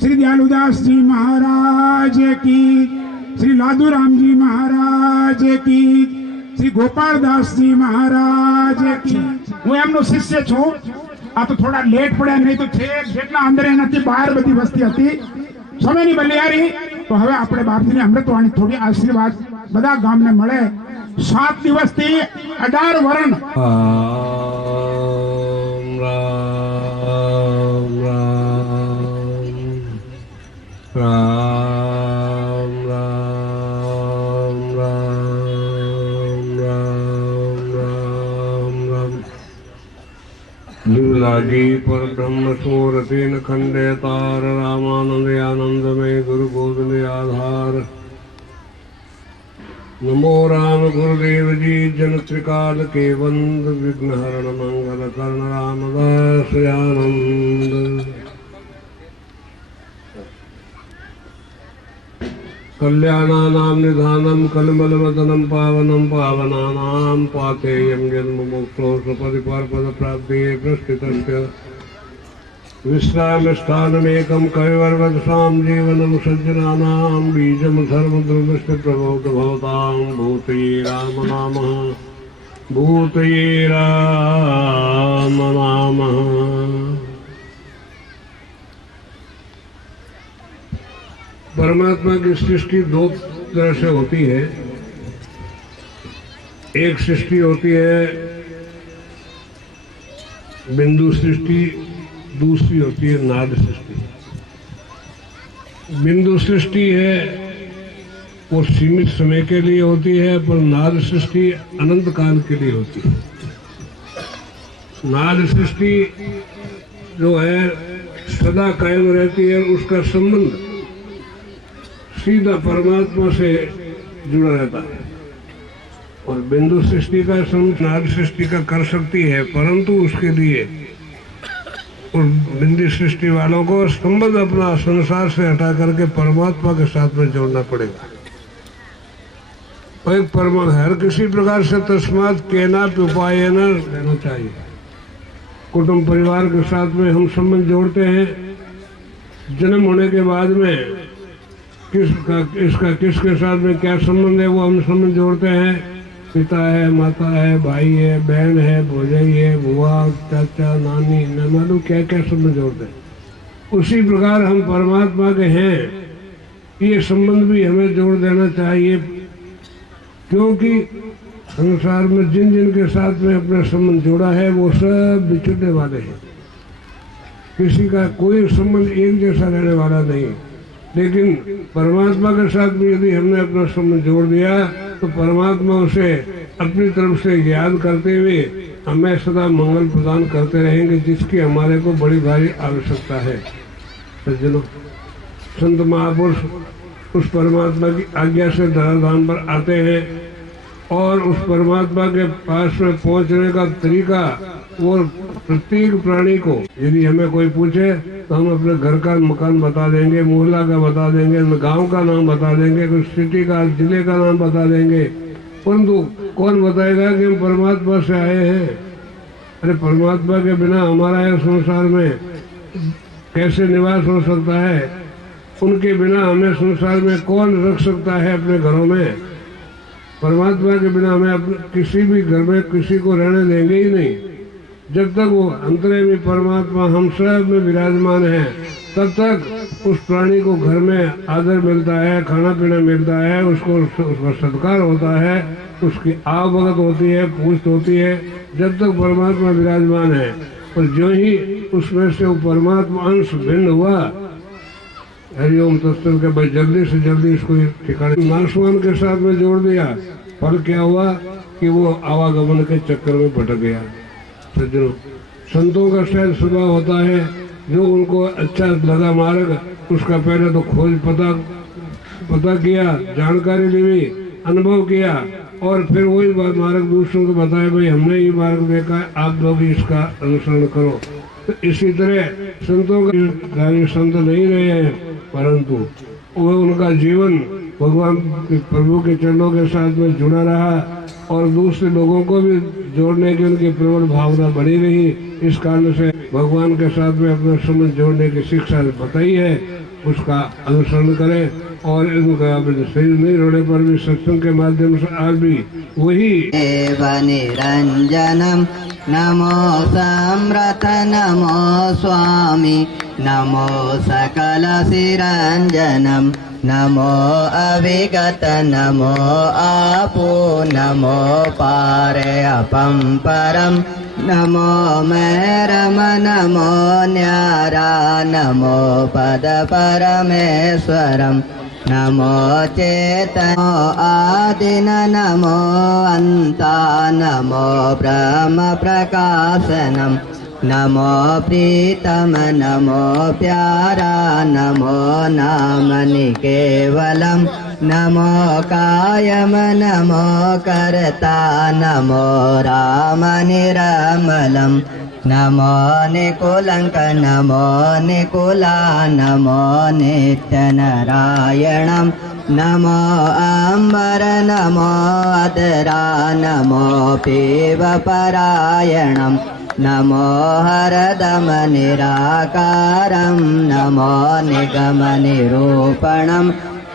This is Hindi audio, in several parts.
श्री दयालुदास जी महाराज की, श्री लादूराम जी महाराज की, श्री गोपालदास जी महाराज की। હું એમનો શિષ્ય છું। આ તો થોડા લેટ પડ્યા, નહીં તો છેક જેટલા અંદર એનાથી બહાર બધી વસ્તી હતી। સમયની બલિયારી તો હવે આપણે બાપજીની અમૃતવાણી થોડી આશીર્વાદ બધા ગામને મળે। 7 દિવસથી 18 વરણ राम राम राम राम राम राम दुर्लाजी पर ब्रह्म सोरतेन खंडे तार रामानंद आनंद में गुरु गोविंद आधार। नमो राम गुरुदेव जी जन त्रिकाल के वंद विघ्न हरण मंगल कर्ण रामदास आनंद। कल्याणानां निधानं कलमलवदनं पावनं पावनानां पाथेयं जन्ममुक्तो सपदि परपदप्राप्तिये प्रस्थितस्य विश्रामस्थानमेकं कविवर्वदसां जीवनं सज्जनानां बीजं धर्मद्रुमस्य प्रबोधभवतां भूतये राम नामः भूतये राम नामः। परमात्मा की सृष्टि दो तरह से होती है। एक सृष्टि होती है बिंदु सृष्टि, दूसरी होती है नाद सृष्टि। बिंदु सृष्टि है वो सीमित समय के लिए होती है, पर नाद सृष्टि अनंत काल के लिए होती है। नाद सृष्टि जो है सदा कायम रहती है, उसका संबंध सीधा परमात्मा से जुड़ा रहता है। और बिंदु सृष्टि का संबंध नाद सृष्टि का कर सकती है, परंतु उसके लिए उस बिंदु सृष्टि वालों को संबंध अपना संसार से हटा करके परमात्मा के साथ में जोड़ना पड़ेगा। और एक हर किसी प्रकार से तस्मात केना उपाय न लेना चाहिए। कुटुंब परिवार के साथ में हम संबंध जोड़ते हैं। जन्म होने के बाद में इसका किसके साथ में क्या संबंध है वो हम संबंध जोड़ते हैं। पिता है, माता है, भाई है, बहन है, भौजाई है, बुआ, चाचा, नानी, न मालूम क्या क्या संबंध जोड़ते हैं। उसी प्रकार हम परमात्मा के हैं, ये संबंध भी हमें जोड़ देना चाहिए, क्योंकि संसार में जिन जिन के साथ में अपना संबंध जोड़ा है वो सब बिछड़ने वाले हैं। किसी का कोई संबंध एक जैसा रहने वाला नहीं। लेकिन परमात्मा के साथ भी यदि हमने अपना संबंध जोड़ दिया तो परमात्मा उसे अपनी तरफ से याद करते हुए हमें सदा मंगल प्रदान करते रहेंगे, जिसकी हमारे को बड़ी भारी आवश्यकता है। सज्जनों, संत महापुरुष उस परमात्मा की आज्ञा से धराधाम पर आते हैं और उस परमात्मा के पास में पहुंचने का तरीका वो प्रत्येक प्राणी को, यदि हमें कोई पूछे तो हम अपने घर का मकान बता देंगे, मोहल्ला का बता देंगे, गांव का नाम बता देंगे, कुछ सिटी का, जिले का नाम बता देंगे, परंतु कौन बताएगा कि हम परमात्मा से आए हैं। अरे परमात्मा के बिना हमारा यह संसार में कैसे निवास हो सकता है। उनके बिना हमें संसार में कौन रख सकता है अपने घरों में। परमात्मा के बिना हमें किसी भी घर में किसी को रहने देंगे ही नहीं। जब तक वो अंतर्यामी परमात्मा हम सब में विराजमान है, तब तक उस प्राणी को घर में आदर मिलता है, खाना पीना मिलता है, उसका सत्कार होता है, उसकी आवभगत होती है, पूछ होती है, जब तक परमात्मा विराजमान है। और जो ही उसमें से वो परमात्मा अंश भिन्न हुआ, हरिओम तत्सत के भाई जल्दी से जल्दी इसको ठिकाने नासवान के साथ में जोड़ दिया। फल क्या हुआ कि वो आवागमन के चक्कर में भटक गया। सज्जनों, संतों का शायद स्वभाव होता है, जो उनको अच्छा लगा मार्ग, उसका पहले तो खोज पता किया, जानकारी ली, अनुभव किया, और फिर वही बात मार्ग दूसरों को बताया, भाई हमने ये मार्ग देखा है, आप लोग भी इसका अनुसरण करो। तो इसी तरह संतों का संत नहीं रहे हैं, परंतु वो उनका जीवन भगवान प्रभु के चरणों के साथ में जुड़ा रहा और दूसरे लोगों को भी जोड़ने की उनकी प्रबल भावना बनी रही। इस कारण से भगवान के साथ में अपना संबंध जोड़ने की शिक्षा बताई है। उसका अनुसरण करें और इनका शरीर नहीं रोने पर भी सत्संग के माध्यम से आज भी वही एव निरंजनम नमो सम्रत नमो स्वामी नमो सकल सिरंजनम नमो अविगत नमो आपो नमो पारयपं परम नमो मैरम नमो न्यारा नमो पद परमेश्वरम नमो चेतनो आदिन नमो अन्ता नमो ब्रह्म प्रकाशनम नमो प्रीतम नमो प्यारा नमो नामनि केवलम नमो कायम नमो कर्ता नमो राम निरमलम नमो निकुलंक नमो निकुला नमो नित्यनारायणम नमो अम्बर नमो अदरा नमो पीवपरायणम नमो हरदम निराकारं नमो निगम निरूपणं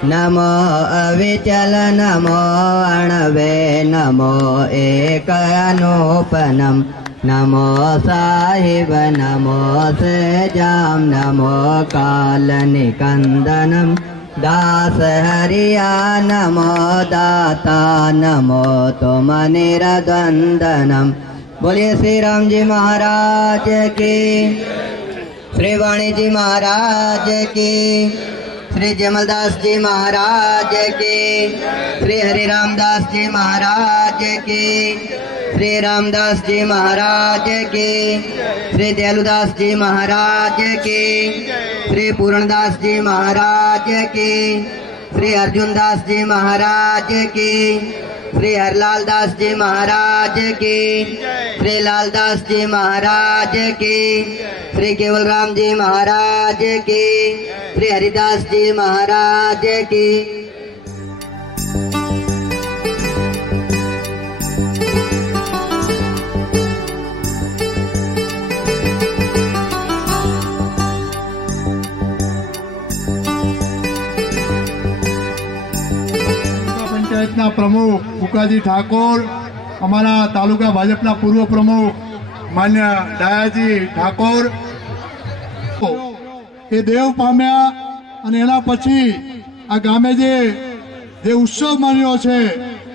नमो अविचल नमो अणवे नमो एकनूपनम नमो साहिब नमो सेजाम नमो काल निकंदनम दास हरिया नमो दाता नमो तुम निरद्वंदनम। बोलिए श्री राम जी महाराज की, श्री वाणी जी महाराज की, श्री जमलदास जी महाराज की, श्री हरि रामदास जी महाराज की, श्री रामदास जी महाराज की, श्री दयालुदास जी महाराज की, श्री पूर्णदास जी महाराज की, श्री अर्जुनदास जी महाराज की, श्री हरलाल दास जी महाराज की, श्री लालदास जी महाराज की, श्री केवल राम जी महाराज की, श्री हरिदास जी महाराज की। પંચાયતના પ્રમુખ ભૂકાજી ઠાકોર, અમારા તાલુકા ભાજપના પૂર્વ પ્રમુખ માન્ય ડાયાજી ઠાકોર એ દેવ પામ્યા અને એના પછી આ ગામે જે ઉત્સવ માન્યો છે,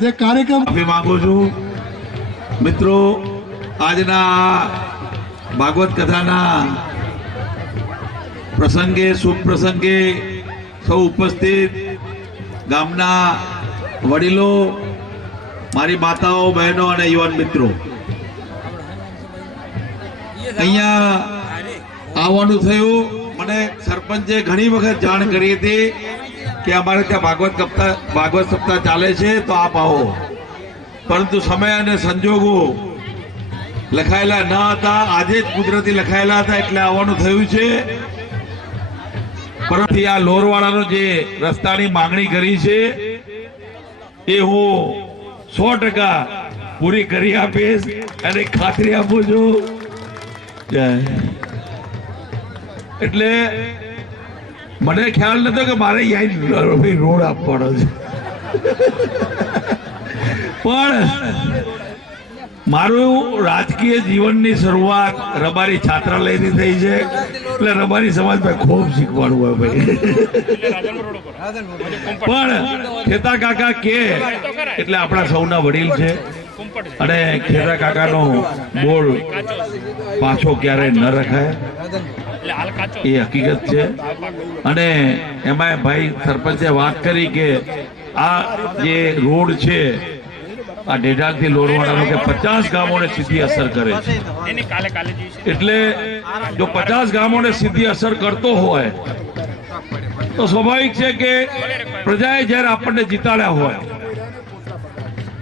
જે કાર્યક્રમ માફી માંગુ છું મિત્રો, આજના ભાગવત કથાના પ્રસંગે શુભ પ્રસંગે સૌ ઉપસ્થિત ગામના વડીલો, મારી માતાઓ, બહેનો અને યુવાન મિત્રો, અહીંયા આવવાનું થયું। મને સરપંચે ઘણી વખત જાણ કરી હતી કે અમારે ત્યાં ભાગવત સપ્તાહ ચાલે છે તો આપ આવો, પરંતુ સમય અને સંજોગો લખાયેલા ન હતા, આજે જ કુદરતી લખાયેલા હતા એટલે આવવાનું થયું છે। પરંતુ આ લોરવાળાનો જે રસ્તાની માંગણી કરી છે એ હું 100% પૂરી કરી આપીશ અને ખાતરી આપું છું। એટલે મને ખ્યાલ નતો કે મારે અહીં રોડ આપવાનો છે, પણ મારું રાજકીય જીવનની શરૂઆત રબારી છાત્રાલયથી થઈ છે, એટલે રબારી સમાજમાં ખૂબ શીખવાનું હોય ભાઈ। પણ ખેતા કાકા કે એટલે આપણા સૌના વડીલ છે અને ખેતા કાકાનો બોલ પાછો ક્યારેય ન રખાય એ હકીકત છે। અને એમાં ભાઈ સરપંચે વાત કરી કે આ જે રોડ છે આ ડેડાલથી લોરવાડાનો કે 50 ગામોને સીધી અસર કરે છે, એટલે જો 50 ગામોને સીધી અસર કરતો હોય તો સ્વાભાવિક છે કે પ્રજાએ જ્યારે આપણને જીતાડ્યા હોય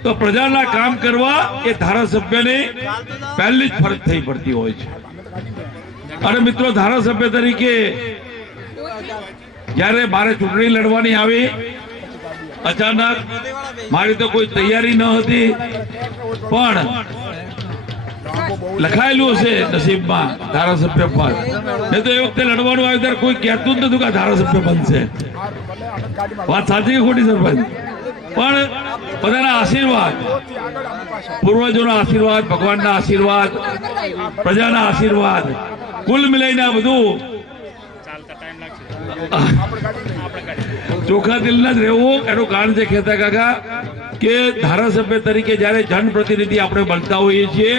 તો પ્રજાના કામ કરવા એ ધારાસભ્યની પહેલી જ ફરજ થઈ પડતી હોય છે। અને મિત્રો, ધારાસભ્ય તરીકે જ્યારે મારે ચૂંટણી લડવાની આવી, અચાનક મારી તો કોઈ તૈયારી ન હતી, પણ લખાયેલું હશે નસીબમાં ધારાસભ્ય પદ. નહીં તો એ વખતે લડવાનું આવે ત્યારે કોઈ કહેતું જ નતું કે આ ધારાસભ્ય બનશે. વાત સાચી કે ખોટી સરપંચ? પણ બધાના આશીર્વાદ, પૂર્વજોના આશીર્વાદ, ભગવાનના આશીર્વાદ, પ્રજાના આશીર્વાદ, કુલ મિલાઈને આ બધું ચોખ્ખા દિલના જ રહેવું. એનું કારણ છે ખેતા કાકા કે ધારાસભ્ય તરીકે જયારે જનપ્રતિનિધિ આપણે બનતા હોઈએ છીએ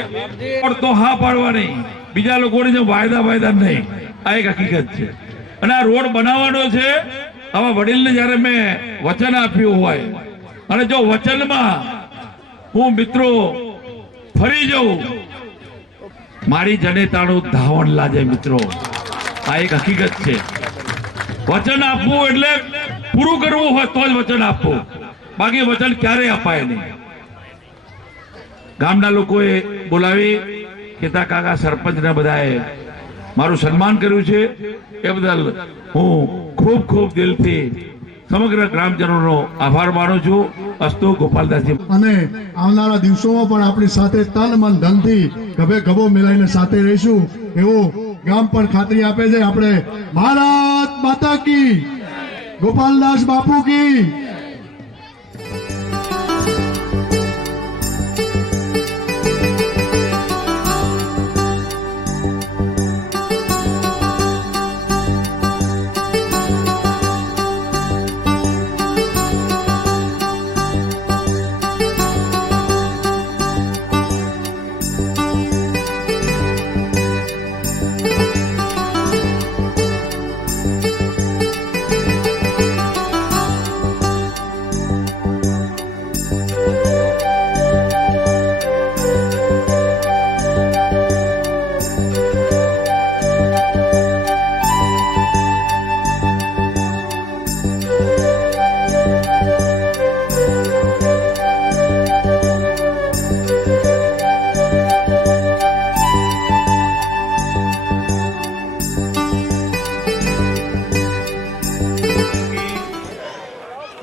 તો હા પાડવા નહીં, બીજા લોકોની જેમ વાયદા નહીં. આ એક હકીકત છે. અને આ રોડ બનાવવાનો છે. આવા વડીલને જયારે મેં વચન આપ્યું હોય અને જો વચનમાં હું મિત્રો ફરી જાઉં, મારી જનેતાનું ધાવણ લાજે મિત્રો. આ એક હકીકત છે. વચન આપવું એટલે પૂરું કરવું હોય તો જ વચન આપવું, બાકી વચન ક્યારેય અપાય નહીં. ગામના લોકોએ બોલાવી ખેતા કાકા સરપંચને બધાએ મારું સન્માન કર્યું છે. એ બદલ હું ખૂબ ખૂબ દિલથી સમગ્ર ગ્રામજનોનો આભાર માનું છું. અસ્તુ ગોપાલદાસજી. અને આવનારા દિવસોમાં પણ આપણી સાથે તન મન ધનથી ગભે ગભો મિલાઈને સાથે રહીશું એવું ગામ પણ ખાતરી આપે છે. આપણે ભારત માતા કી, ગોપાલદાસ બાપુ કી.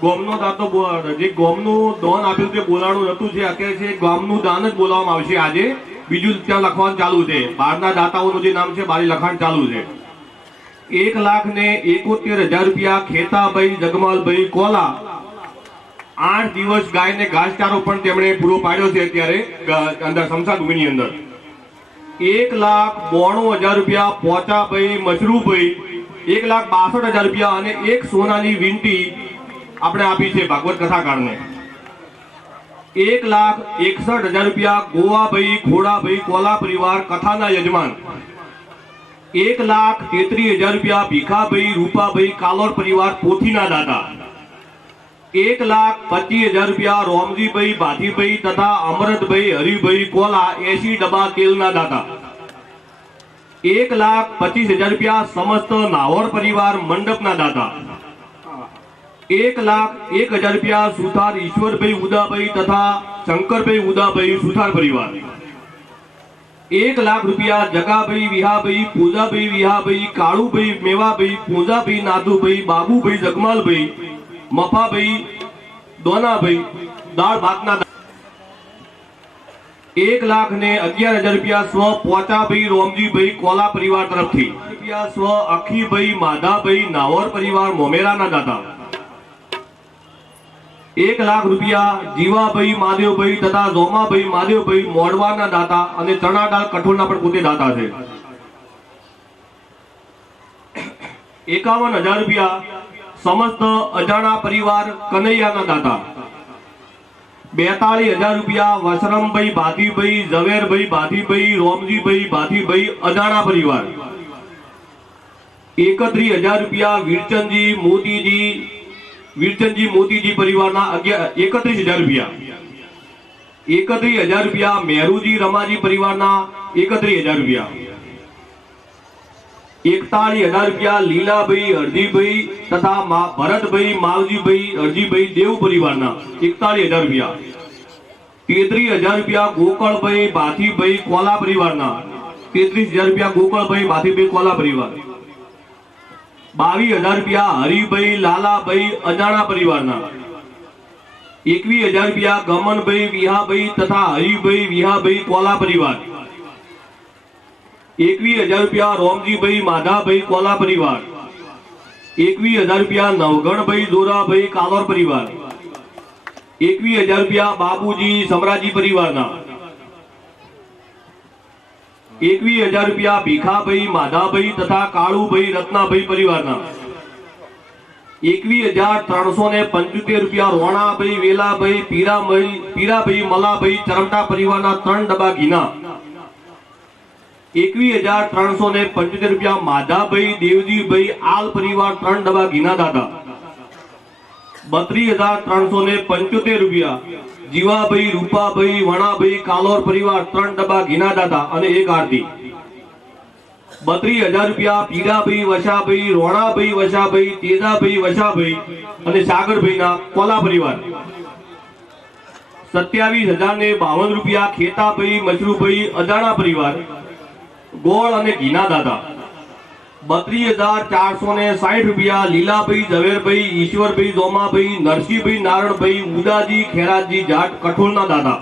ગોમનો દાન તો જે ગોમનું દાન આપ્યું તે બોલાણું હતું છે. અત્યારે છે ગામનું દાન જ બોલાવવામાં આવશે આજે. બીજું ત્યાં લખવાનું ચાલુ છે. બહારના દાતાઓનું જે નામ છે બારી લખાણ ચાલુ છે. 1,71,000 રૂપિયા ખેતાભાઈ જગમાલભાઈ કોલા. 8 દિવસ ગાયને ઘાસચારો પણ તેમણે પૂરો પાડ્યો છે અત્યારે અંદર સમસા ભૂમિની અંદર. 1,92,000 રૂપિયા પોચાભાઈ મશરૂભાઈ. 1,62,000 રૂપિયા અને એક સોનાની વીંટી આપણે આપી છે ભાગવત કથાકારને. 1,61,000 રૂપિયા ગોવાભાઈ ખોડાભાઈ કોલા પરિવાર કથાના યજમાન. 1,33,000 રૂપિયા ભીખાભાઈ રૂપાભાઈ કાલોર પરિવાર પોથીના દાદા. 1,25,000 રૂપિયા રોમજીભાઈ ભાથીભાઈ તથા અમરતભાઈ હરિભાઈ કોલા 80 ડબ્બા તેલના દાદા. 1,25,000 રૂપિયા સમસ્ત નાહોર પરિવાર મંડપના દાદા. 1,01,000 રૂપિયા સુથાર ઈશ્વરભાઈ ઉદાભાઈ તથા શંકરભાઈ ઉદાભાઈ સુથાર પરિવાર. 1,00,000 રૂપિયા જગાભાઈ વિહાભાઈ પૂજાભાઈ વિહાભાઈ કાળુભાઈ મેવાભાઈ પૂજાભાઈ નાથુભાઈ બાબુભાઈ જગમાલભાઈ મફાભાઈ દોનાભાઈ દાળ ભાતના. 1,11,000 રૂપિયા સ્વ પોચાભાઈ રોમજીભાઈ કોલા પરિવાર તરફથી. રૂપિયા સ્વ અખીભાઈ માધાભાઈ નાહોર પરિવાર મોમેરાના દાદા. 1,00,000 રૂપિયા જીવાભાઈ મહાદેવભાઈ તથા જોમાભાઈ મહાદેવભાઈ મોડવાના દાતા અને ચણા દાળ કઠોળના પણ પોતે દાતા છે. 51,000 રૂપિયા સમસ્ત અજાણા પરિવાર કનૈયાના દાતા. 42,000 રૂપિયા વસરમભાઈ ભાથીભાઈ ઝવેરભાઈ ભાથીભાઈ રોમજીભાઈ ભાથીભાઈ અજાણા પરિવાર. 31,000 રૂપિયા વીરચંદજી મોતીજી પરિવારના 31,000 રૂપિયા. 31,000 રૂપિયા મહેરુજી રમાજી પરિવારના 31,000 રૂપિયા. 41,000 રૂપિયા લીલાભાઈ હરજીભાઈ તથા ભરતભાઈ માવજીભાઈ હરજીભાઈ દેવ પરિવારના 41,000 રૂપિયા. 33,000 રૂપિયા ગોકળભાઈ ભાથીભાઈ કોલા પરિવારના. 33,000 રૂપિયા ગોકળભાઈ ભાથીભાઈ કોલા પરિવાર. 22,000 રૂપિયા હરિભાઈ લાલાભાઈ અજાણા પરિવારના. 21,000 રૂપિયા ગમનભાઈ વિહાભાઈ તથા હરિભાઈ વિહાભાઈ કોલા પરિવાર. 21,000 રૂપિયા રોમજીભાઈ માધાભાઈ કોલા પરિવાર, 21,000 રૂપિયા નવગણભાઈ દોરાભાઈ કાલોર પરિવાર, 21,000 રૂપિયા બાબુજી સમરાજી પરિવારના, 21,000 રૂપિયા ભીખાભાઈ માધાભાઈ તથા કાળુભાઈ રત્નાભાઈ પરિવારના, 21,375 રૂપિયા રોણાભાઈ વેલાભાઈ પીરાભાઈ મલાભાઈ ચરમટા પરિવારના 3 ડબ્બા ઘીના, 21,375 રૂપિયા માધાભાઈ દેવજીભાઈ આલ પરિવાર 3 ડબ્બા ઘીના દાદા, 32,375 રૂપિયા જીવાભાઈ રૂપાભાઈ વણાભાઈ કાલોર પરિવાર 3 ડબ્બા ઘીના દાદા અને 1 આરતી, 32,000 રૂપિયા પીરાભાઈ વસાભાઈ રોણાભાઈ વસાભાઈ તેજાભાઈ વસાભાઈ અને સાગરભાઈના કોલા પરિવાર, 27,052 રૂપિયા ખેતાભાઈ મશરૂભાઈ અજાણા પરિવાર ગોળ અને ઘીના દાદા, 32,460 રૂપિયા લીલાભાઈ ઝવેરભાઈ ઈશ્વરભાઈ દોમાભાઈ નરસિંહભાઈ નારણભાઈ ઉદાજી ખેરાજી જાટ કઠોળના દાદા,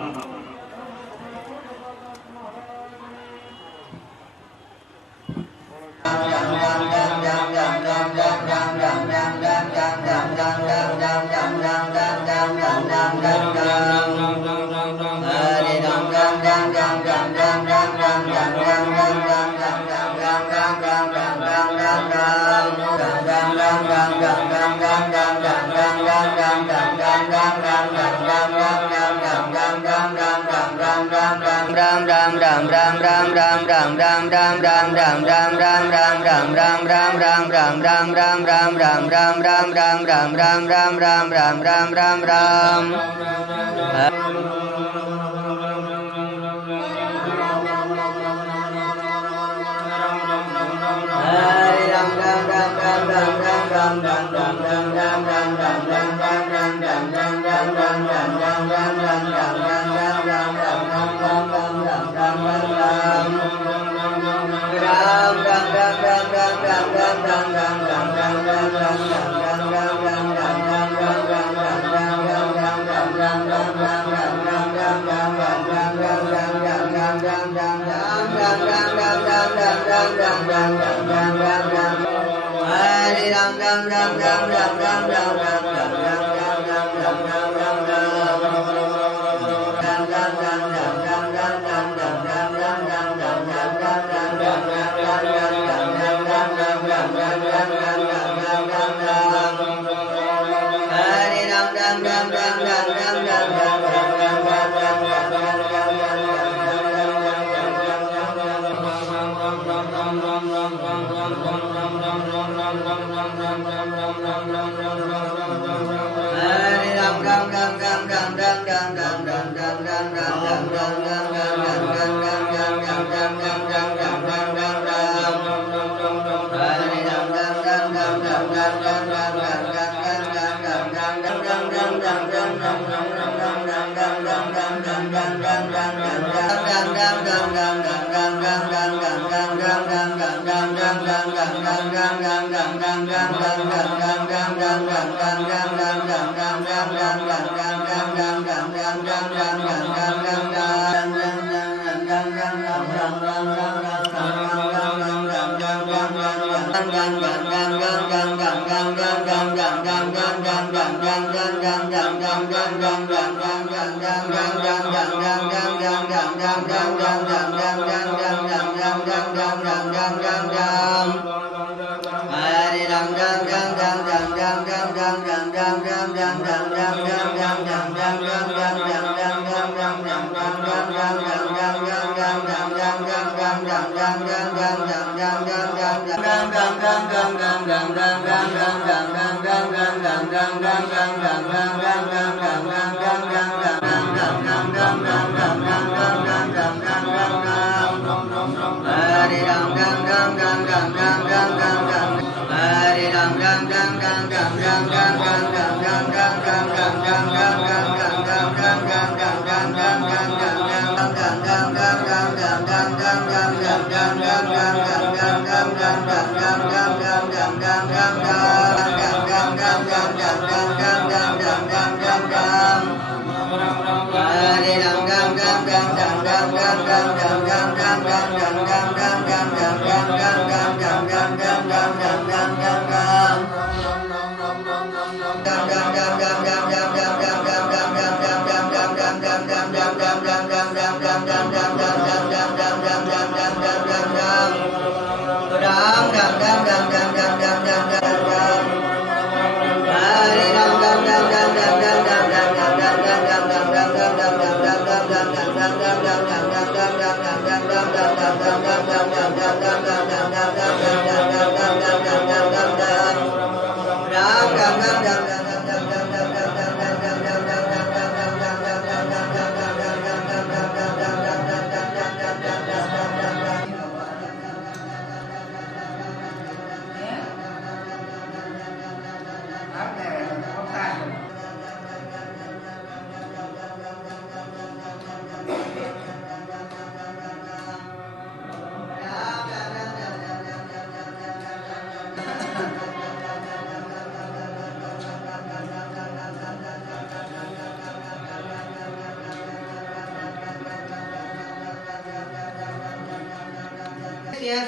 Hare Ram Ram Ram Ram Ram Ram Ram Ram Ram Ram Ram Ram Ram Ram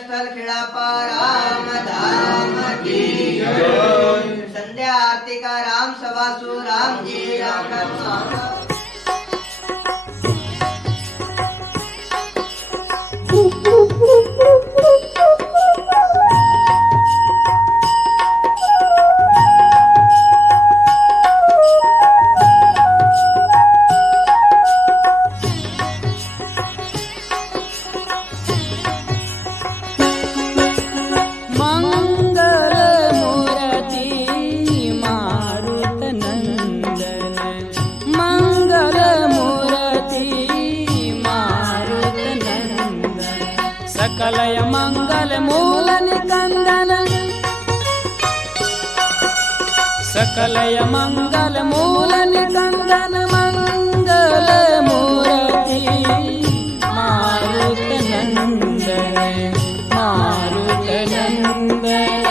स्थल खेड़ा पर राम धाम की संध्या आरती का राम सभा सु राम जी राम नाम सकलय मंगल मूल निकंदन सकलय मंगल मूल निकंदन मंगल मूर्ति मारुत नंदन मारुत नंदन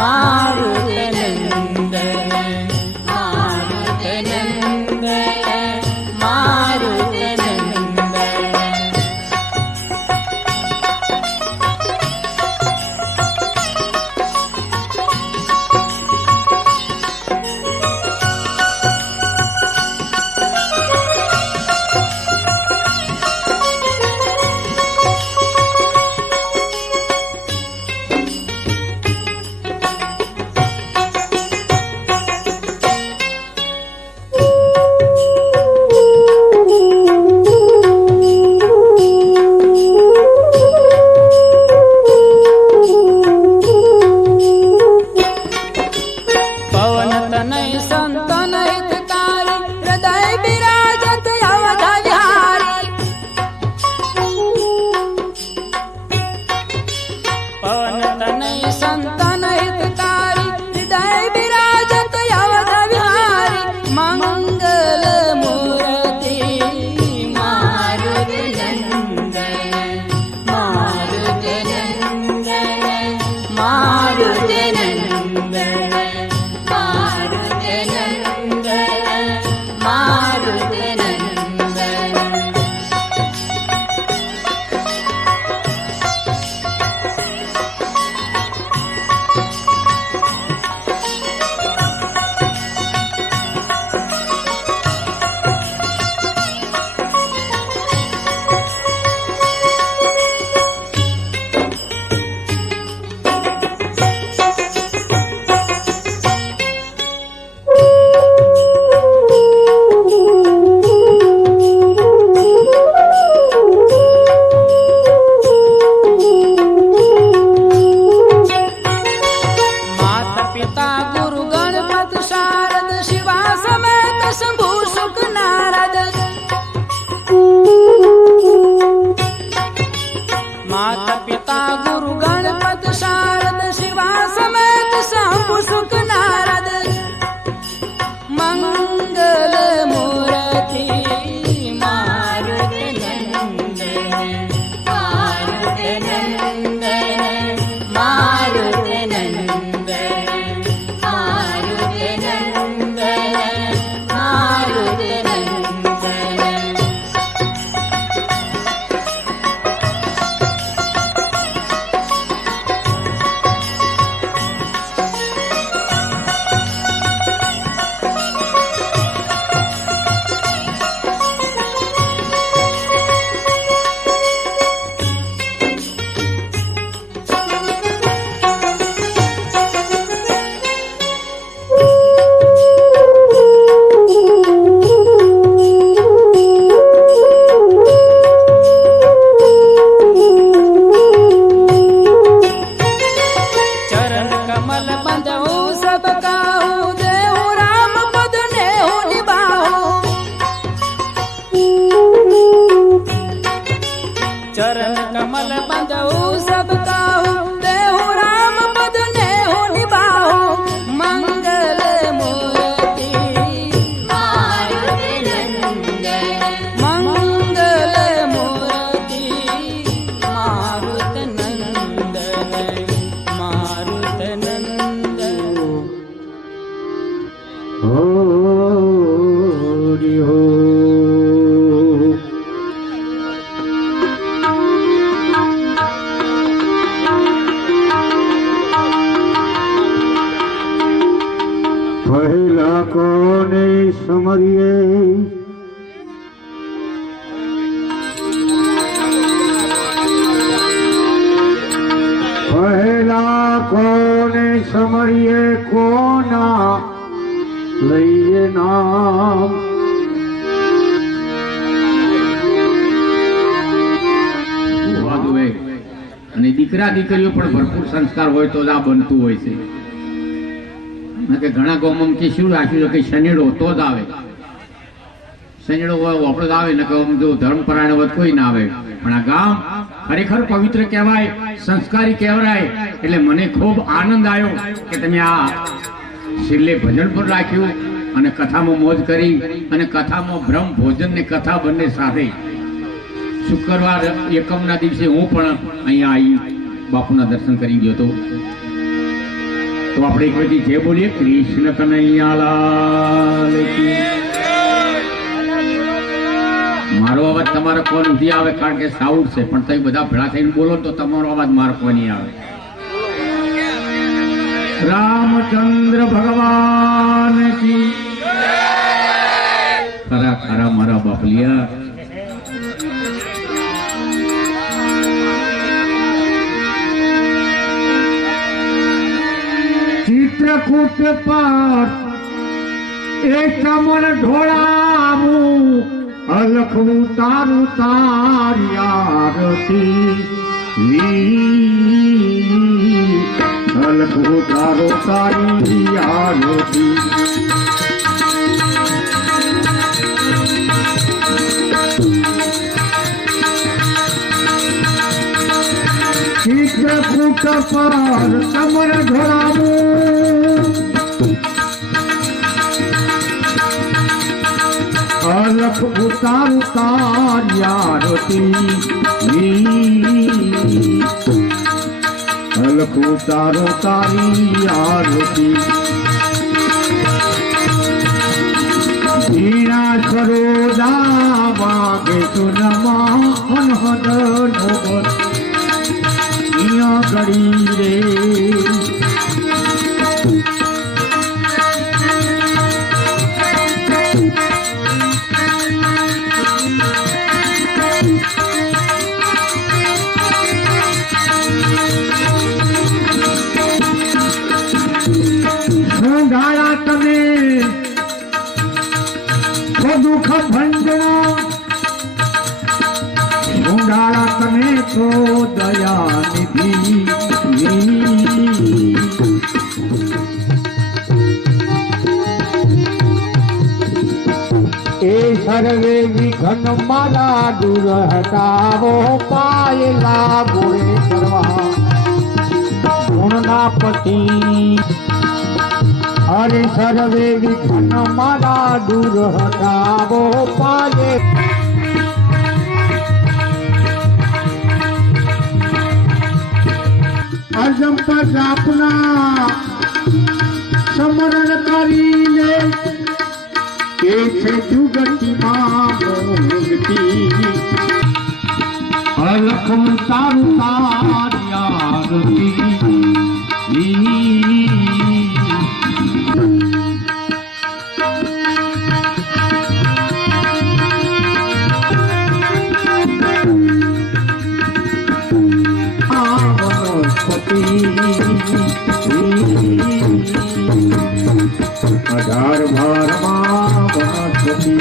मारुत नंदन मारुत नंदन मारुत नंदन माता पिता गुरु गणपत शारद शिवा समेत शंभु सुख नारद मंगल मूर्ति मारुति नंदन मारुति नंदन मारुति नंदन मारुति नंदन मारुति नंदन चरण कमल बंधु सब काहू देहु राम पद नेहु निभाहु मंगल मूर्ति मारुति नंदन मंगल मूर्ति मारुति नंदन मारुति नंदन हरि हो પહેલા કોને સમરીએ પહેલા કોને સમરીએ કોના લઈએ નામ અને દીકરા દીકરીઓ પણ ભરપૂર સંસ્કાર હોય તો જ આ બનતું હોય છે. કે ઘણા ગામમાં કે શું રાખ્યું છે કે શનિડો તો જ આવે, શનિડો હોય આપણે જ આવે ને કે જો ધર્મપરાયણ હોય કોઈ ના આવે. પણ આ ગામ ખરેખર પવિત્ર કહેવાય, સંસ્કારી કહેવાય. એટલે મને ખૂબ આનંદ આવ્યો કે તમે આ છેલ્લે ભજન પણ રાખ્યું અને કથામાં મોજ કરી અને કથામાં બ્રહ્મ ભોજન ને કથા બંને સાથે. શુક્રવાર એકમના દિવસે હું પણ અહીંયા આવી બાપુના દર્શન કરી ગયો હતો. તો આપણે એક બધી જે બોલીએ કૃષ્ણ કનૈયાલાલ કી. મારો અવાજ તમારો કોણ ઉધી આવે કારણ કે સાઉન્ડ છે, પણ તમે બધા ભેળા થઈને બોલો તો તમારો અવાજ મારો કોની આવે. રામચંદ્ર ભગવાન કી. ખરા ખરા મારા બાપલિયા. ચિત્રકૂટ પર એક મન ઢોળાવું અલખવું તારું તારી આરતી અલખવું તારો તારી આરતી. ચિત્રકૂટ પર કમર ઢોળાવું અલખ ઉતારું તારી અલખ ઉતારો તારી આરતી. વીણા સરોદા વાગે સુનમાં અનહદ નોબત ગળી રે. સંધાયા તમે દુઃખ ભંજના, ઊંડાળા તમે તો દયા નિધિ. એ સર્વે વિઘ્ન મારા દૂર હટાવો પાયેલા ગોળે કરવા ગુણના પતિ. અરે સર્વે વિઘ્ન મારા દૂર હટાવો પાયે. અજંપા જાપના સમરણ કરીને એ છે જુગતીમાં મોગતી. અલખમ તારું તારી આરતી અઢાર ભારમાં વનસ્પતિ.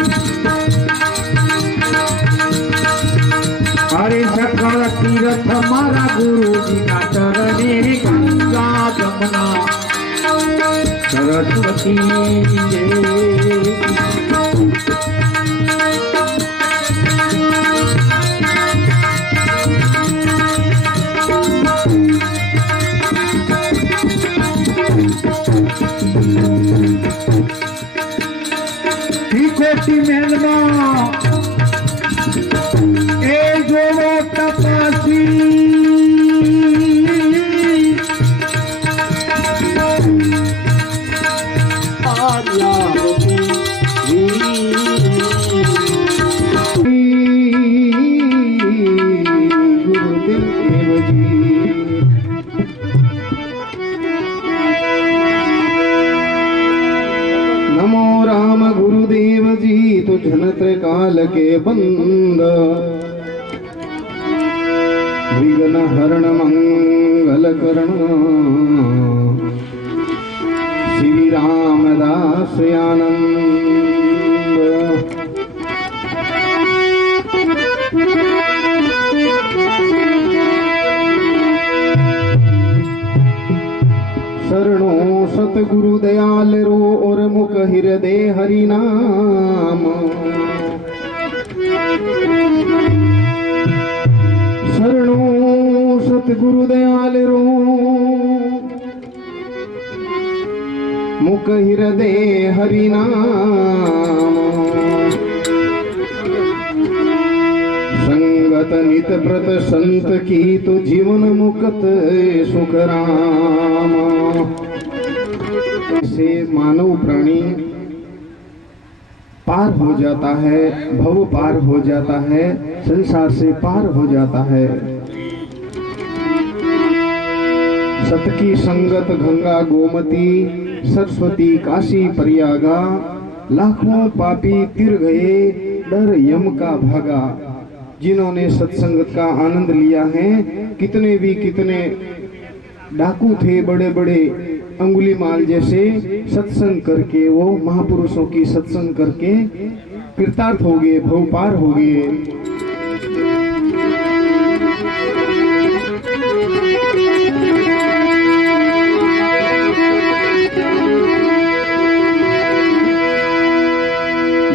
હરે સકળ તીર્થ મારા ગુરુજીના ચરણે ગંગા જમના સરસ્વતી કોટી મેલમાં એ જોવો તપાસી. त्रिकाल के बंद, विघ्न हरण मंगल करण, श्री रामदास आनंद। शरणो सतगुरु दयाल रो और मुख हृदय हरि नाम। शरणो सतगुरु दयाल रो मुख हृदय हरि नाम। संगत नित व्रत संत की तो जीवन मुक्त सुख राम। से मानव प्राणी पार हो जाता है, भव पार हो जाता है, संसार से पार हो जाता है। सत की संगत गंगा गोमती, सरस्वती काशी प्रयागा, लाखों पापी तिर गए, डर यम का भागा। जिन्होंने सत्संगत का आनंद लिया है, कितने डाकू थे बड़े बड़े अंगुलीमाल जैसे, सत्संग करके वो महापुरुषों की सत्संग करके कृतार्थ हो गए, भव पार हो गए।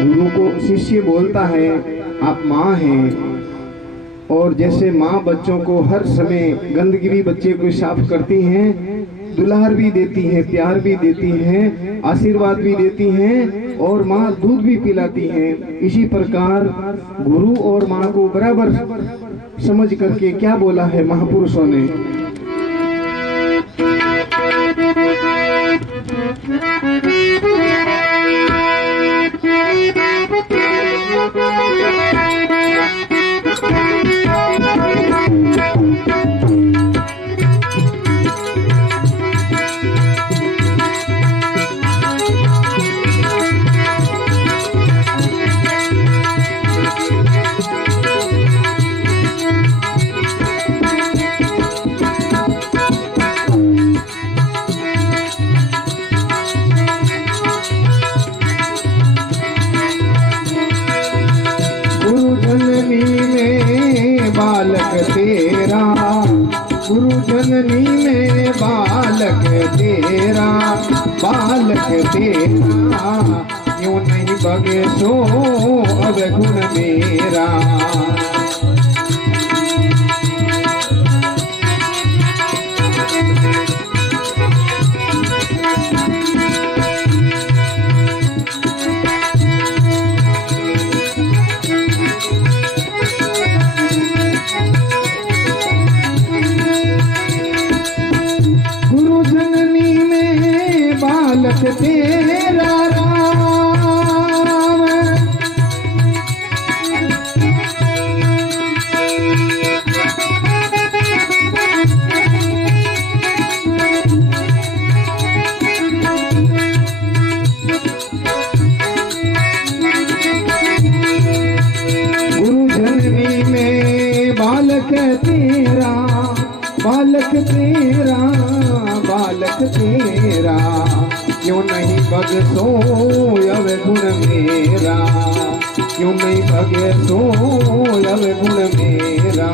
गुरु को शिष्य बोलता है आप माँ हैं, और जैसे माँ बच्चों को हर समय गंदगी भी बच्चे को साफ करती हैं, दुलार भी देती है, प्यार भी देती है, आशीर्वाद भी देती हैं, और माँ दूध भी पिलाती है। इसी प्रकार गुरु और माँ को बराबर समझ करके क्या बोला है महापुरुषों ने। गुरु जननी में बालक तेरा, बालक तेरा क्यों नहीं बगे सो अब गुण मेरा। बालक तेरा राम, गुरु जननी में बालक तेरा, बालक तेरा, बालक तेरा क्यों नहीं भगसो अब गुण मेरा, क्यों नहीं भगसो अब गुण मेरा।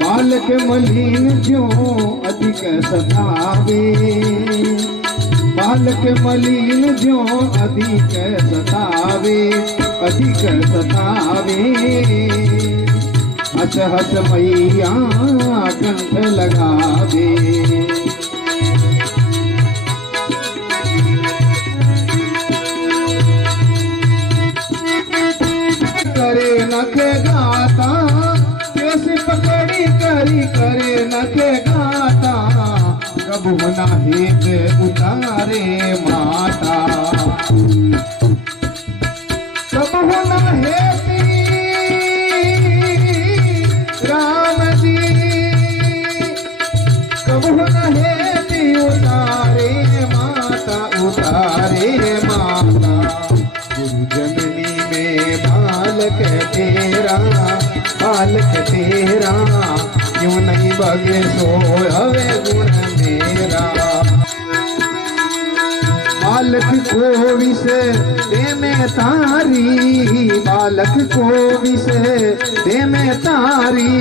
बालक मलिन जो अधिक सतावे, बालक मलिन जो अधिक सतावे, अधिक सतावे। हस हस मैया कंठ लगावे, करे नख गाता, कैसे पकड़ी करी करे नख गाता, कब होना हेत उतारे माता, कब होना हेती राम जी मेरा बालक तेरा क्यों नहीं बगे सो हवे गुण मेरा बालक को विषे दे में तारी बालक को विषे दे में तारी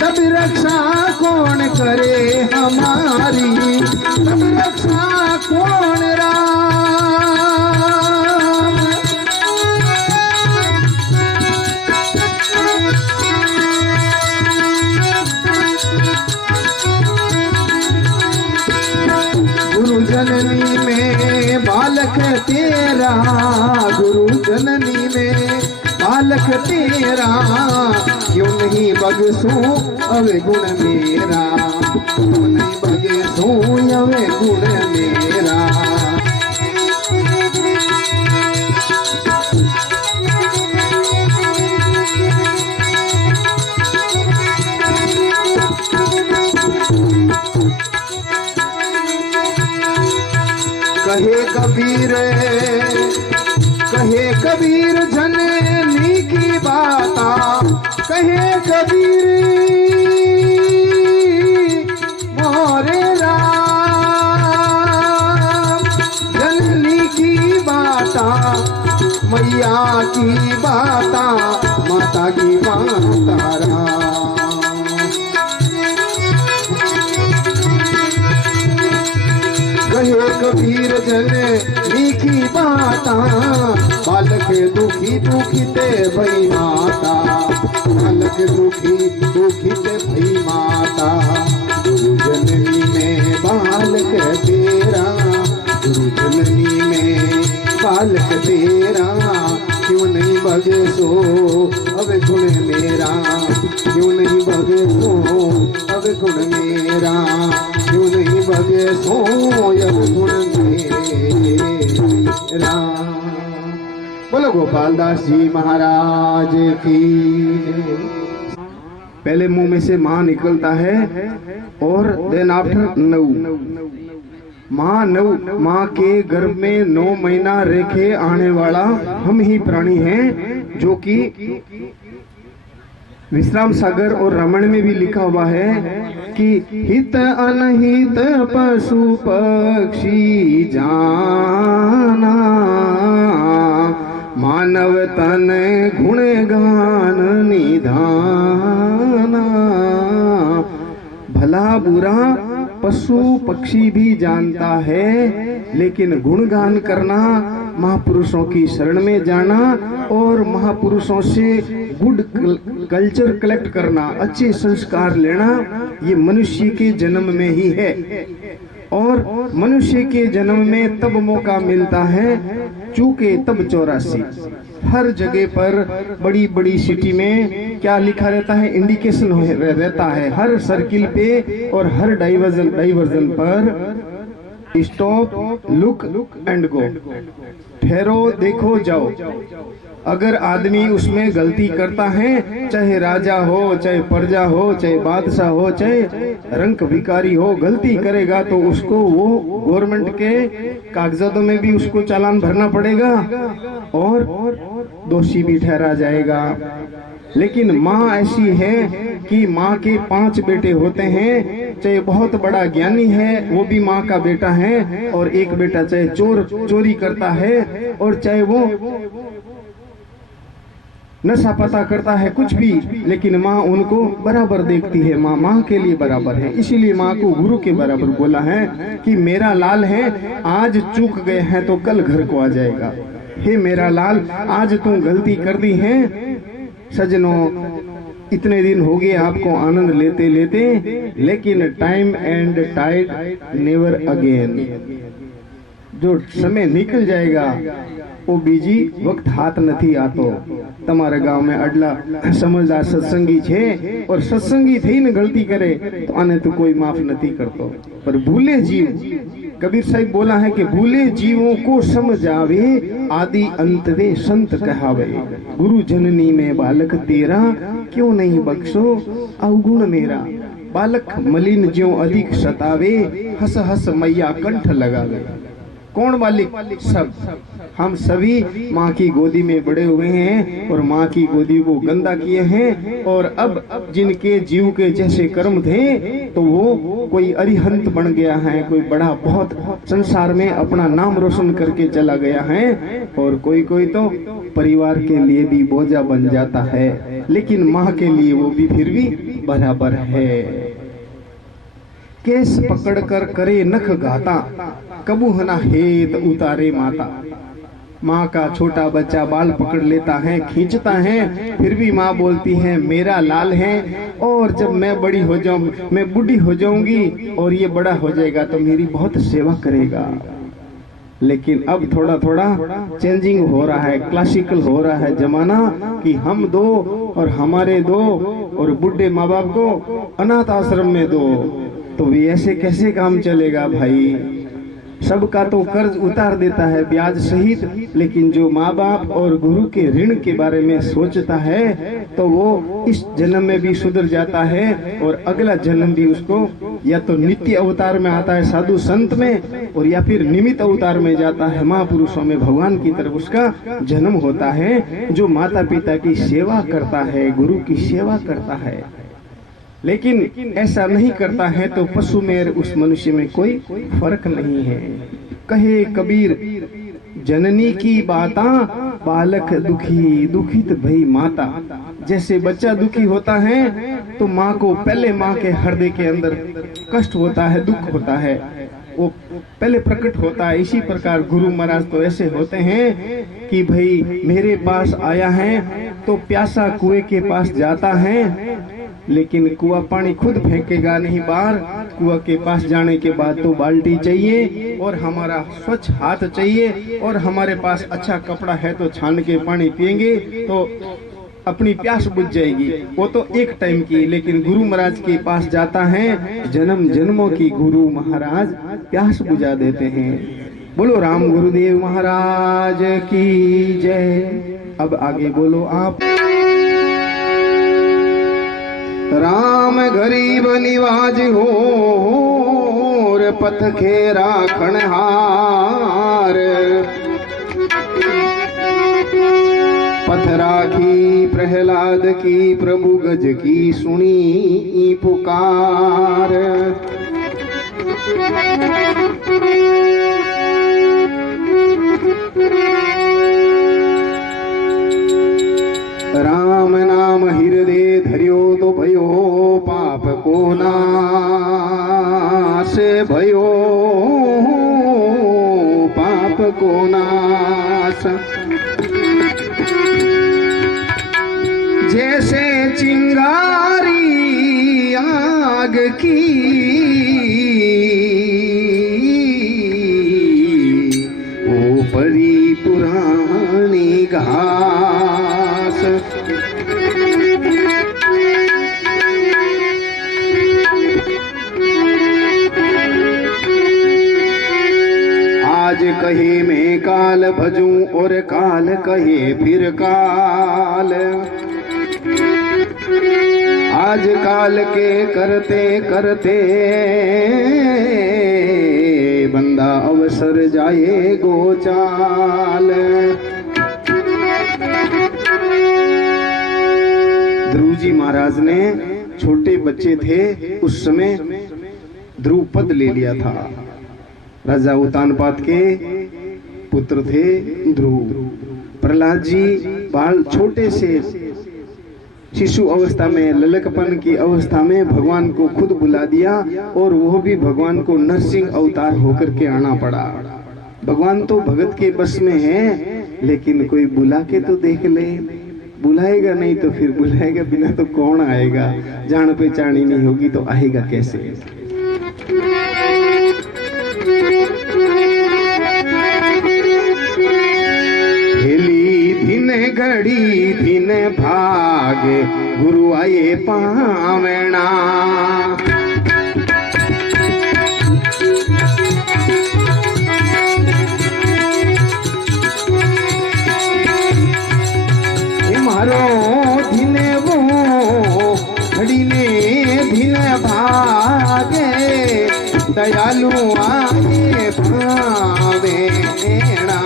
तब रक्षा कौन करे हमारी तब रक्षा कौन राम गुरु जननी में बालक तेरा गुरु जननी में बालक तेरा क्यों नहीं बगसू अवे गुण मेरा क्यों नहीं बगसू अवे गुण मेरा कहे कबीर जननी की बाता कहे कबीर मोरे राम जननी की बाता मैया की बाता माता की माता राम कहे कबीर जननी की बाता बालक दुखी दुखी ते भई माता बालक दुखी दुखी ते भई माता गुरु जननी में बालक तेरा गुरु जननी में बालक तेरा क्यों नहीं बगे सो अब गुण मेरा क्यों नहीं बगे सो अब गुण मेरा क्यों नहीं बगे सो अब गुण मेरा बोलो गोपाल दास जी महाराज की पहले मुंह में से माँ निकलता है और देन आफ्टर नौ माँ के गर्भ में 9 महीना रेखे आने वाला हम ही प्राणी हैं जो कि विश्राम सागर और रामायण में भी लिखा हुआ है कि हित अनहित पशु पक्षी जाना मानव तन गुण गान निधाना भला बुरा पशु पक्षी भी जानता है लेकिन गुणगान करना महापुरुषों की शरण में जाना और महापुरुषों से गुड कल्चर कलेक्ट करना अच्छे संस्कार लेना ये मनुष्य के जन्म में ही है और मनुष्य के जन्म में तब मौका मिलता है चूके तब 84 हर जगह पर बड़ी बड़ी सिटी में क्या लिखा रहता है इंडिकेशन रहता है हर सर्किल पे और हर डाइवर्जन पर स्टॉप लुक एंड गो ठहरो देखो जाओ अगर आदमी उसमें गलती करता है चाहे राजा हो चाहे प्रजा हो चाहे बादशाह हो चाहे रंक भिखारी हो गलती करेगा तो उसको वो गवर्नमेंट के कागजातों में भी उसको चालान भरना पड़ेगा और दोषी भी ठहरा जाएगा लेकिन माँ ऐसी है कि माँ के 5 बेटे होते हैं चाहे बहुत बड़ा ज्ञानी है वो भी माँ का बेटा है और एक बेटा चाहे चोरी करता है और चाहे वो नशा पता करता है कुछ भी लेकिन माँ उनको बराबर देखती है माँ के लिए बराबर है इसीलिए माँ को गुरु के बराबर बोला है कि मेरा लाल है आज चूक गए हैं तो कल घर को आ जाएगा हे मेरा लाल आज तू गलती कर दी है सजनों इतने दिन हो गए आपको आनंद लेते लेते लेकिन time and tide never again जो समय निकल जाएगा वो बीजी वक्त हाथ नहीं आतो તમારા ગામ में अडला समझदार सत्संगी छे और सत्संगी थी ने गलती करे तो आने तो कोई माफ नहीं करतो पर भूले जीव कबीर साहिब बोला है कि भूले जीवों को समझावे आदि अंत वे संत कहावे गुरु जननी में बालक तेरा क्यों नहीं बख्शो अवगुण मेरा बालक मलिन ज्यों अधिक सतावे हस हस मैया कंठ लगावे कौन मालिक? सब। हम सभी माँ की गोदी में बड़े हुए हैं और माँ की गोदी को गंदा किए हैं, और अब जिनके जीव के जैसे कर्म थे तो वो कोई अरिहंत बन गया है, कोई बड़ा बहुत संसार में अपना नाम रोशन करके चला गया है, और कोई कोई तो परिवार के लिए भी बोझा बन जाता है, लेकिन माँ के लिए वो भी फिर भी बराबर है। केस पकड़कर करे नख गाता, कबू हना हेत उतारे माता। माँ का छोटा बच्चा बाल पकड़ लेता है, खींचता है, फिर भी माँ बोलती है मेरा लाल है, और जब मैं बड़ी हो जाऊं, मैं बूढ़ी हो जाऊंगी और ये बड़ा हो जाएगा तो मेरी बहुत सेवा करेगा। लेकिन अब थोड़ा थोड़ा चेंजिंग हो रहा है, क्लासिकल हो रहा है जमाना कि हम दो और हमारे दो, और बूढ़े माँ बाप को अनाथ आश्रम में दो। तो भी ऐसे कैसे काम चलेगा भाई? सबका तो कर्ज उतार देता है ब्याज सहित, लेकिन जो माँ बाप और गुरु के ऋण के बारे में सोचता है तो वो इस जन्म में भी सुधर जाता है, और अगला जन्म भी उसको या तो नित्य अवतार में आता है साधु संत में, और या फिर निमित्त अवतार में जाता है महापुरुषों में, भगवान की तरफ उसका जन्म होता है, जो माता पिता की सेवा करता है, गुरु की सेवा करता है। लेकिन ऐसा नहीं करता है तो पशु में उस मनुष्य में कोई फर्क नहीं है। कहे कबीर जननी की बाता, बालक दुखी दुखित भई माता। जैसे बच्चा दुखी होता है तो माँ को पहले माँ के हृदय के अंदर कष्ट होता है, दुख होता है, वो पहले प्रकट होता है। इसी प्रकार गुरु महाराज तो ऐसे होते हैं कि भाई मेरे पास आया है तो प्यासा कुएं के पास जाता है, लेकिन कुआं पानी खुद फेंकेगा नहीं बाहर। कुआं के पास जाने के बाद तो बाल्टी चाहिए और हमारा स्वच्छ हाथ चाहिए, और हमारे पास अच्छा कपड़ा है तो छान के पानी पिएंगे तो अपनी प्यास बुझ जाएगी, वो तो एक टाइम की। लेकिन गुरु महाराज के पास जाता है, जन्म जन्मों की गुरु महाराज प्यास बुझा देते हैं। बोलो राम गुरुदेव महाराज की जय। अब आगे बोलो आप। राम गरीब निवाज हो पथ खेरा खनहार, पथ राखी प्रहलाद की प्रभु गज की सुनी पुकार। राम नाम हृदय धर्यो तो भयो पाप को नाश, भयो पाप को नाश। जैसे चिंगारी आग की, ओ परी पुरानी घास। आज कहे मैं काल भजूं और काल कहे फिर काल। आज काल के करते करते बंदा अवसर जाए गोचाल। ध्रुव जी महाराज ने छोटे बच्चे थे उस समय ध्रुव पद ले लिया था। राजा उत्तानपाद के पुत्र थे ध्रुव। प्रहलाद जी बाल छोटे से शिशु अवस्था में, ललकपन की अवस्था में भगवान को खुद बुला दिया, और वो भी भगवान को नरसिंह अवतार होकर के आना पड़ा। भगवान तो भगत के बस में है, लेकिन कोई बुला के तो देख ले। बुलाएगा नहीं तो फिर बुलाएगा बिना तो कौन आएगा? जान पहचानी नहीं होगी तो आएगा कैसे? हेली दिन घड़ी दिन भाग गुरु आए पावना। मारो दिन वो घड़ी ने दिन भागे, दयालु आए पावे। वेणा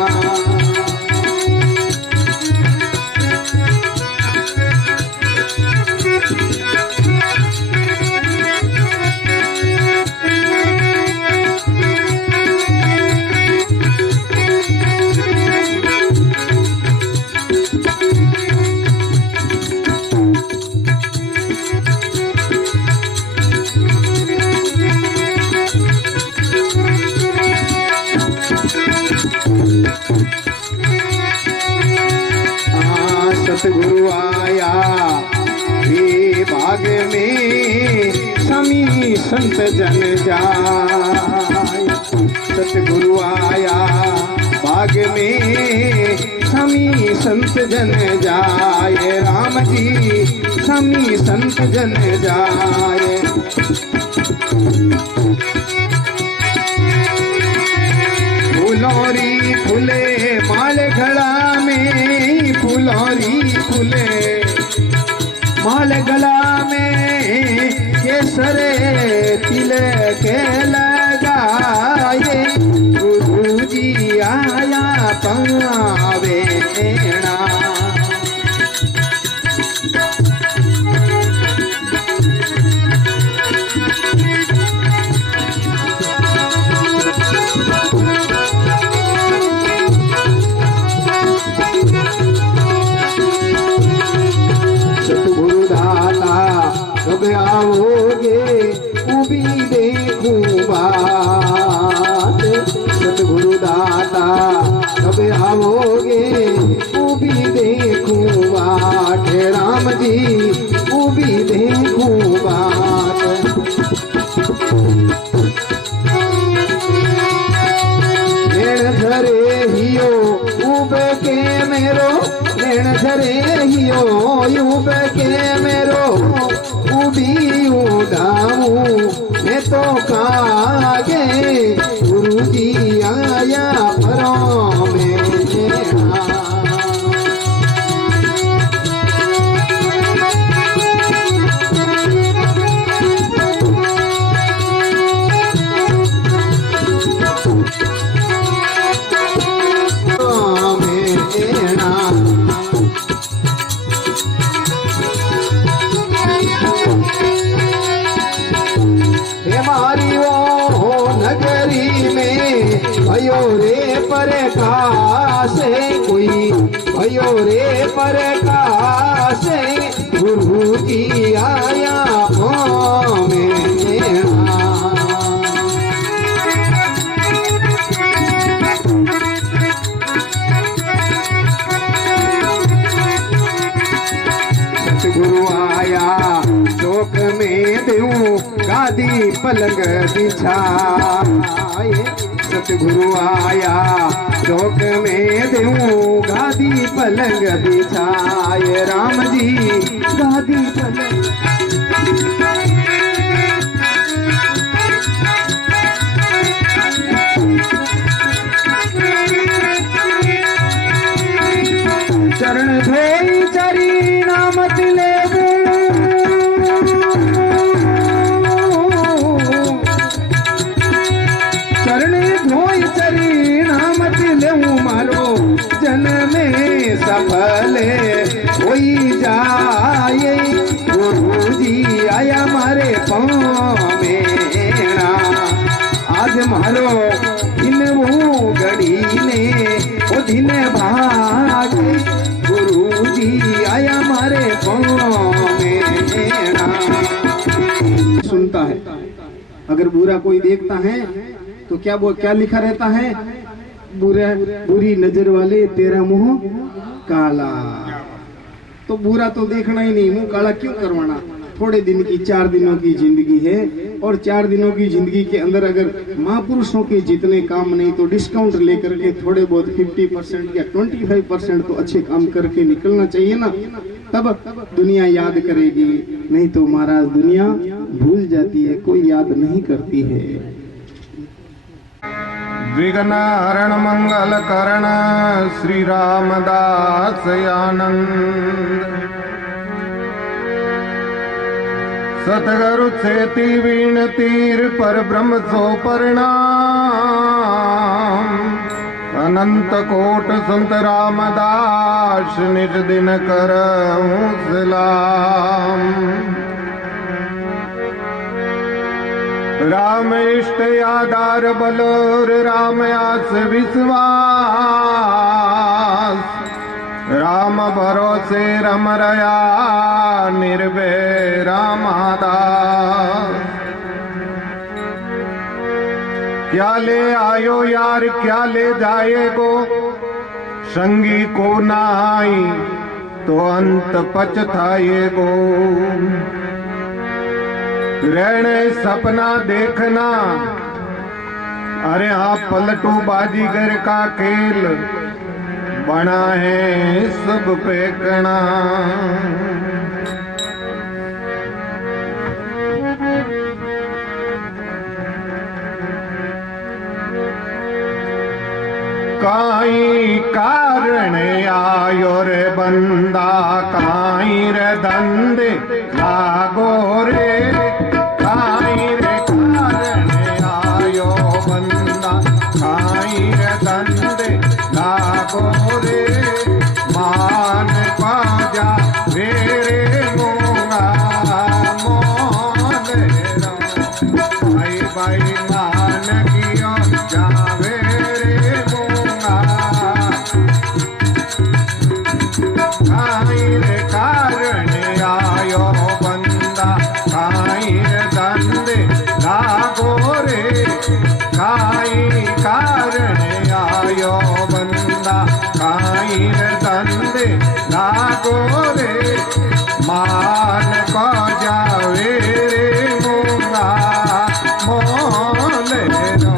सतगुरु आया हे बाग में समी संत जन जाय सतगुरु आया बाग में समी संत जन जाय राम जी समी संत जन जाय फुलौरी फूले माल गला में फुलौरी फूले माल गला में केसर तिल के लगाए गुरु जी आया पावे कब आओगे उभी देखूं बात सतगुरु दाता कब आओगे उभी देखूं बात राम जी उभी देखूं बात नैन झरे हियो उब के मेरो नैन झरे हियो उब के मेरो उड़ी उड़ाऊं मैं तो कागे गुरु जी आया परों में भयो रे परकासे कोई भयो रे परकासे गुरु जी आया पाँव में सतगुरु आया चौक में दूं गादी पलंग बिछाए सतगुरु आया चौक में दूं गादी पलंग बिछाए राम जी गादी पलंग चरण धोई चरी नामत ले में सफल होई जाए गुरु जी आया मारे पाँव में आज मारो दिन वो घड़ी ने वो दिन भागे गुरु जी आया मारे पाँव में सुनता है अगर बुरा कोई देखता है तो क्या वो क्या लिखा रहता है बुरी नजर वाले तेरा मुंह काला तो बुरा तो देखना ही नहीं मुंह काला क्यों करवाना थोड़े दिन की 4 दिनों की जिंदगी है और 4 दिनों की जिंदगी के अंदर अगर महापुरुषों के जितने काम नहीं तो डिस्काउंट लेकर के थोड़े बहुत 50% या 25% तो अच्छे काम करके निकलना चाहिए ना तब दुनिया याद करेगी नहीं तो महाराज दुनिया भूल जाती है कोई याद नहीं करती है। विघ्न हरण मंगल करण श्री रामदास आनंद सतगुरु सेती विनतीर पर ब्रह्म सो परिणाम अनंत कोट संत रामदास निज दिन कर सलाम। राम इष्ट आधार बलोर राम आस विश्वास। राम भरोसे रम रया निर्भय रामादास। क्या ले आयो यार क्या ले जाएगो, संगी को ना आई तो अंत पछताएगो। रहने सपना देखना, अरे हाँ पलटू बाजीगर का खेल बना है सब फेंकना। काई कारण आयो रे बंदा, काई रे धंधे लागो रे। काई रे कारण आयो बंदा, काई रे धंधे लागो रे। मान पाजा मेरे मोंगा मोले रो। भाई भाई मान कियो जावे रे मोंगा। काई रे कारण आयो बंदा, काई रे धंधे लागो रे। काई कारण आयो बंदा, काई रे धंधे लागो रे। मान को जावे रे मोंगा मोले रो।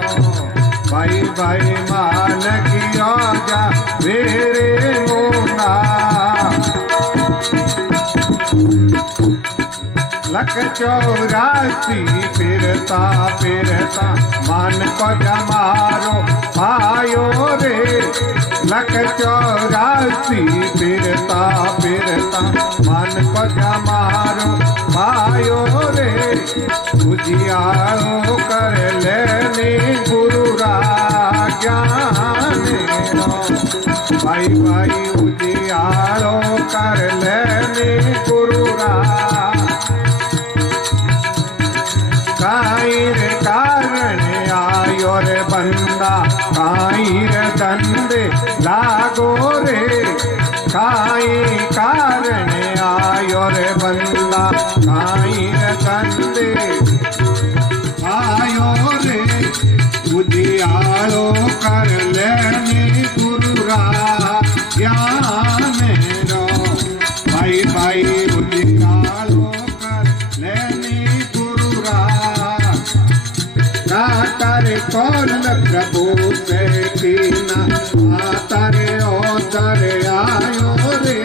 भाई भाई मान किया जावे रे मोंगा। लख 84 फिरता फिरता मान को जमारो आयो रे। लख 84 फिरता फिरता मान को जमारो आयो रे। उजियारो कर लेने गुरु ज्ञान रो। भाई भाई उजियारो कर लेने गुरु। काई रे कारण आयो रे बंदा, काई रे धंधे लागो रे। काई कारण आयो रे बंदा, काई रे धंधे आयो रे। उजियारो कर लेने गुरु ज्ञान रो। भाई भाई उजियारो कर लेने गुरु। तारे कौन प्रभु से कीना, तारे ओ तारे आयो रे।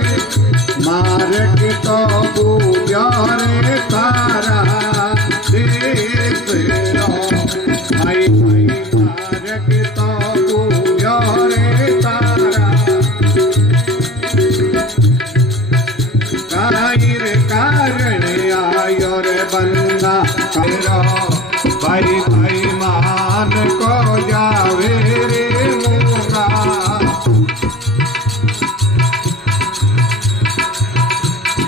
मार के तो बूझो रे तारा देश रो। भाई भाई मार के तो बूझो रे तारा। काई रे कारण आयो रे बंदा, करो भाई भाई मान को जावे रे मोंगा।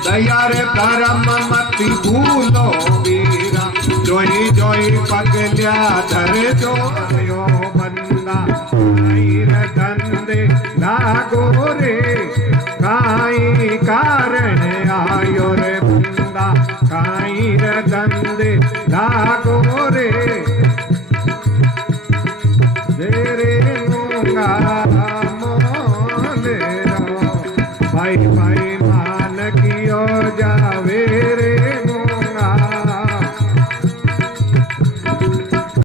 दया रे परम मति भूलो वीरा। जोई जोई पगल्या धर जोयो बंदा, काई रे धंधे लागो रे। काई कारण आयो रे बंदा, काई रे धंधे लागो रे। तेरे मोंगा